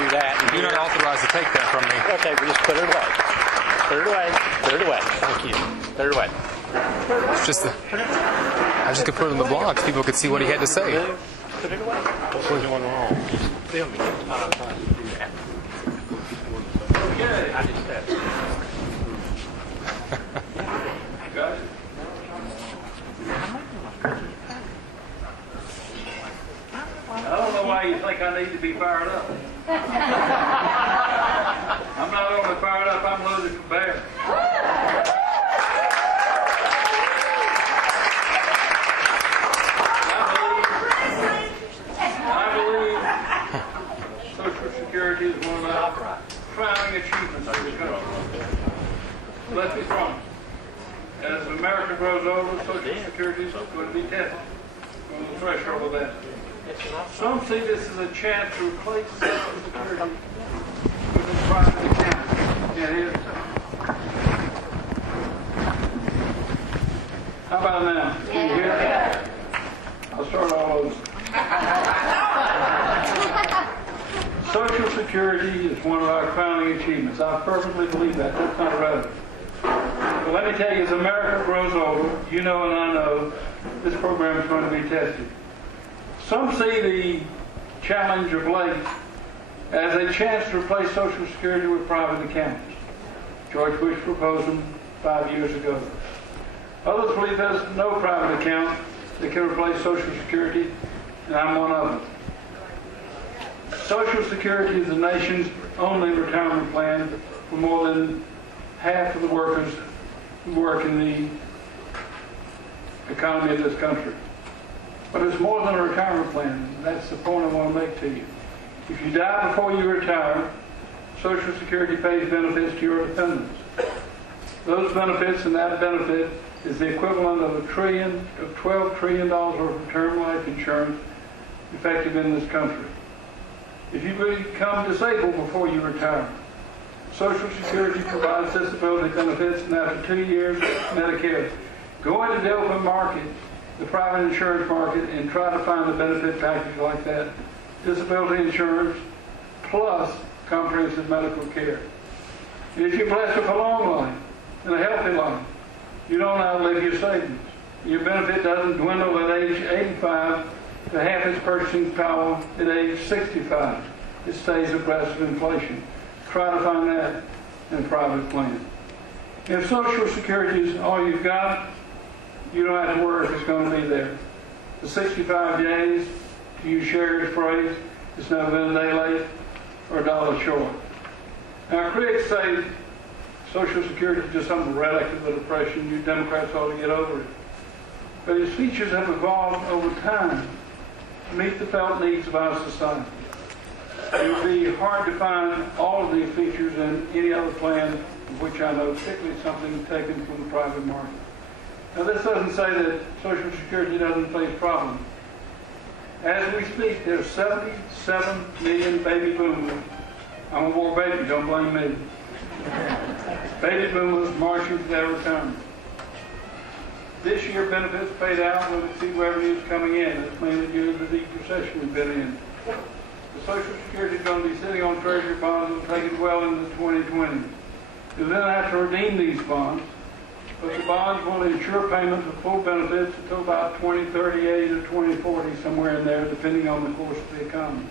do that. You're not authorized to take that from me. Okay, we'll just put it away. Put it away. Put it away. Thank you. Put it away. It's just I just could put it on the blog so people could see what he had to say. Put it away. What was going wrong? Film me. Okay. I just said. Got it? I don't know why you think I need to be fired up. I'm not only fired up, I'm loaded for bear. I believe Social Security is one of our crowning achievements of the country. Let's be frank. As America grows older, Social Security is going to be tested on the threshold of that. Some see this as a chance to replace Social Security with a private account. Yeah, it is. How about now? Can you hear that? I'll start all over. Social Security is one of our crowning achievements. I perfectly believe that. That's not relevant. But let me tell you, as America grows older, you know and I know, this program is going to be tested. Some see the challenge of late as a chance to replace Social Security with private accounts. George Bush proposed them 5 years ago. Others believe there's no private account that can replace Social Security, and I'm one of them. Social Security is the nation's only retirement plan for more than half of the workers who work in the economy of this country. But it's more than a retirement plan. That's the point I want to make to you. If you die before you retire, Social Security pays benefits to your dependents. Those benefits and that benefit is the equivalent of $12 trillion worth of term life insurance effective in this country. If you become disabled before you retire, Social Security provides disability benefits, and after 2 years, Medicare. Go into the open market, the private insurance market, and try to find a benefit package like that. Disability insurance plus comprehensive medical care. And if you're blessed with a long life and a healthy life, you don't outlive your savings. Your benefit doesn't dwindle at age 85 to half its purchasing power at age 65. It stays abreast of inflation. Try to find that in a private plan. If Social Security is all you've got, you don't have to worry if it's going to be there. The 65 days, to use Sherry's phrase, it's never been a day late or a dollar short. Now, critics say Social Security is just some relic of the Depression. You Democrats ought to get over it. But its features have evolved over time to meet the felt needs of our society. It would be hard to find all of these features in any other plan, of which I know, particularly something taken from the private market. Now, this doesn't say that Social Security doesn't face problems. As we speak, there's 77 million baby boomers. I'm a war baby, don't blame me. Baby boomers marching for their retirement. This year, benefits paid out will exceed revenues coming in. That's mainly due to the deep recession we've been in. The Social Security is going to be sitting on Treasury bonds and take it well into 2020. You'll then have to redeem these bonds, but the bonds will ensure payment of full benefits until about 2038 or 2040, somewhere in there, depending on the course of the economy.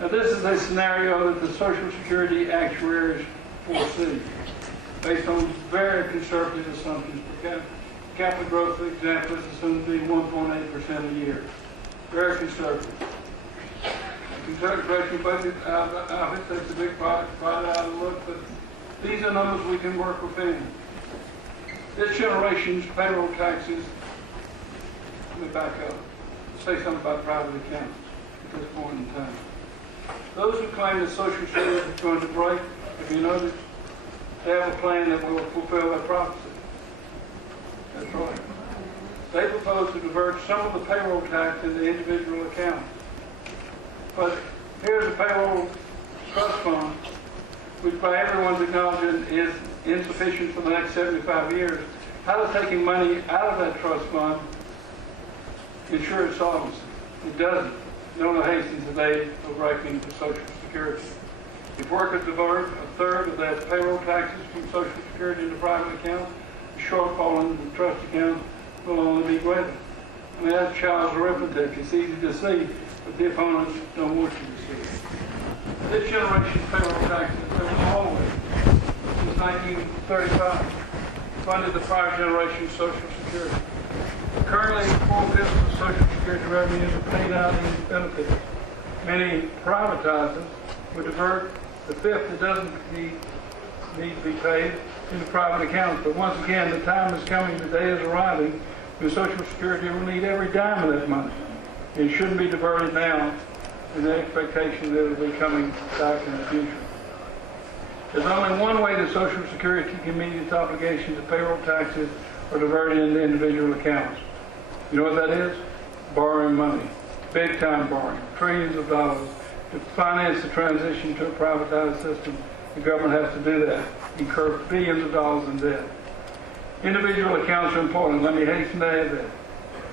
Now, this is a scenario that the Social Security actuaries foresee, based on very conservative assumptions. Capital growth, for example, is assumed to be 1.8% a year. Very conservative. Conservative budget, obviously, takes a big bite out of the look, but these are numbers we can work within. This generation's payroll taxes, let me back up, say something about private accounts at this point in time. Those who claim that Social Security is going to break, have you noticed, they have a plan that will fulfill their prophecy. That's right. They propose to divert some of the payroll tax into individual accounts. But here's a payroll trust fund, which by everyone's acknowledgement is insufficient for the next 75 years. How does taking money out of that trust fund ensure its solvency? It doesn't. Nona Hastings today of reckoning for Social Security. If workers divert a third of their payroll taxes from Social Security into private accounts, the shortfall in the trust account will only be greater. I mean, that's child's arithmetic. It's easy to see, but the opponents don't want you to see it. This generation's payroll taxes have always, since 1935, funded the prior generation's Social Security. Currently, 4/5 of Social Security revenues are paid out in benefits. Many privatizers would divert the fifth that doesn't need to be paid into private accounts. But once again, the time is coming, the day is arriving, when Social Security will need every dime of that money. It shouldn't be diverted now in the expectation that it will be coming back in the future. There's only one way that Social Security can meet its obligations of payroll taxes or diverted into individual accounts. You know what that is? Borrowing money. Big time borrowing. Trillions of dollars. To finance the transition to a privatized system, the government has to do that. Incur billions of dollars in debt. Individual accounts are important. Let me hasten to add that.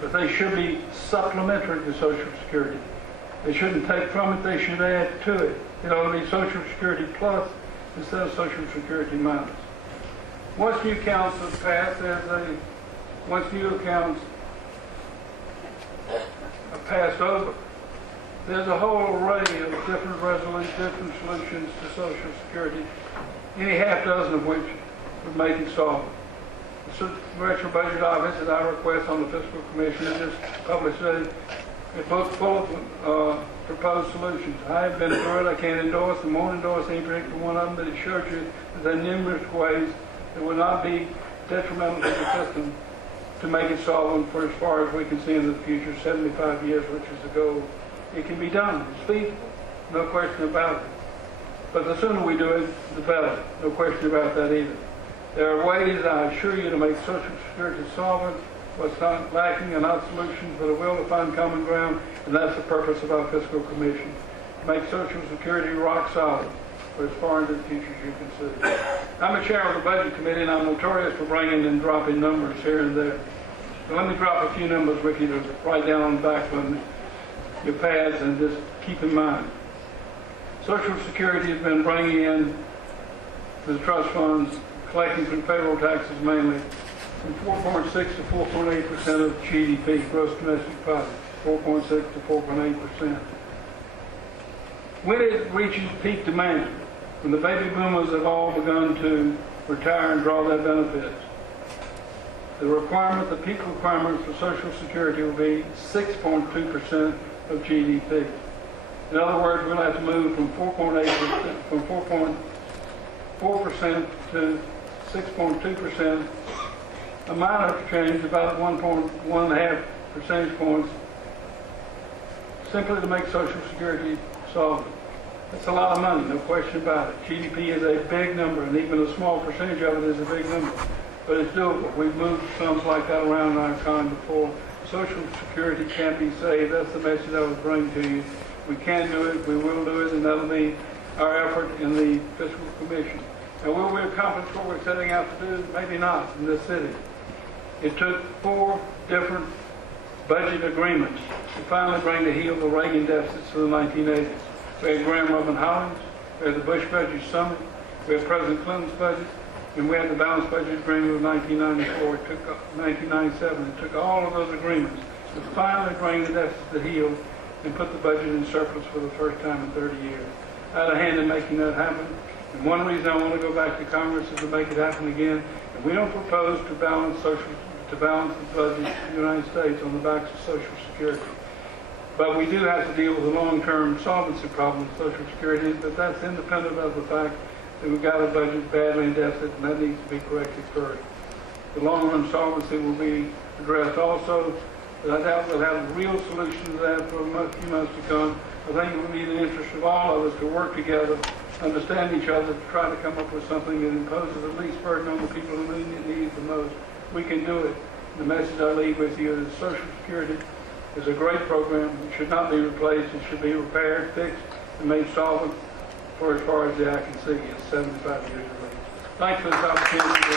But they should be supplementary to Social Security. They shouldn't take from it, they should add to it. It ought to be Social Security plus instead of Social Security minus. Once new accounts are passed, once new accounts are passed over, there's a whole array of different resolutions, different solutions to Social Security, any half dozen of which would make it solvable. The Congressional Budget Office, at our request on the Fiscal Commission, just published a book full of proposed solutions. I've been through it. I can't endorse and won't endorse any particular one of them, but it shows you that there are numerous ways that would not be detrimental to the system to make it solvent for as far as we can see in the future, 75 years, which is the goal. It can be done. It's feasible. No question about it. But the sooner we do it, the better. No question about that either. There are ways, I assure you, to make Social Security solvent. What's not lacking are not solutions, but a will to find common ground, and that's the purpose of our Fiscal Commission. Make Social Security rock solid for as far into the future as you consider. I'm a chair of the Budget Committee, and I'm notorious for bringing and dropping numbers here and there. So let me drop a few numbers with you to write down on the back of your pads and just keep in mind. Social Security has been bringing in to the trust funds, collecting from payroll taxes mainly, from 4.6 to 4.8% of GDP, gross domestic product, 4.6 to 4.8%. When it reaches peak demand, when the baby boomers have all begun to retire and draw their benefits, the peak requirement for Social Security will be 6.2% of GDP. In other words, we'll have to move from 4.4% to 6.2%. A minor change, about 1.5 percentage points, simply to make Social Security solvent. That's a lot of money, no question about it. GDP is a big number, and even a small percentage of it is a big number. But it's doable. We've moved sums like that around in our economy before. Social Security can't be saved. That's the message I was bringing to you. We can do it, we will do it, and that'll be our effort in the Fiscal Commission. And will we accomplish what we're setting out to do? Maybe not in this city. It took 4 different budget agreements to finally bring to heel the Reagan deficits of the 1980s. We had Graham Robin Hollins, we had the Bush Budget Summit, we had President Clinton's budget, and we had the Balanced Budget Agreement of 1997. It took all of those agreements to finally bring the deficit to heel and put the budget in surplus for the first time in 30 years. I had a hand in making that happen. And one reason I want to go back to Congress is to make it happen again. And we don't propose to balance the budget of the United States on the backs of Social Security. But we do have to deal with the long-term solvency problem of Social Security, but that's independent of the fact that we've got a budget badly in deficit, and that needs to be corrected first. The long-run solvency will be addressed also, but I doubt we'll have a real solution to that for a few months to come. I think it will be in the interest of all of us to work together, understand each other, to try to come up with something that imposes the least burden on the people who need it the most. We can do it. The message I leave with you is Social Security is a great program. It should not be replaced. It should be repaired, fixed, and made solvent for as far as the eye can see. It's 75 years of age. Thanks for this opportunity.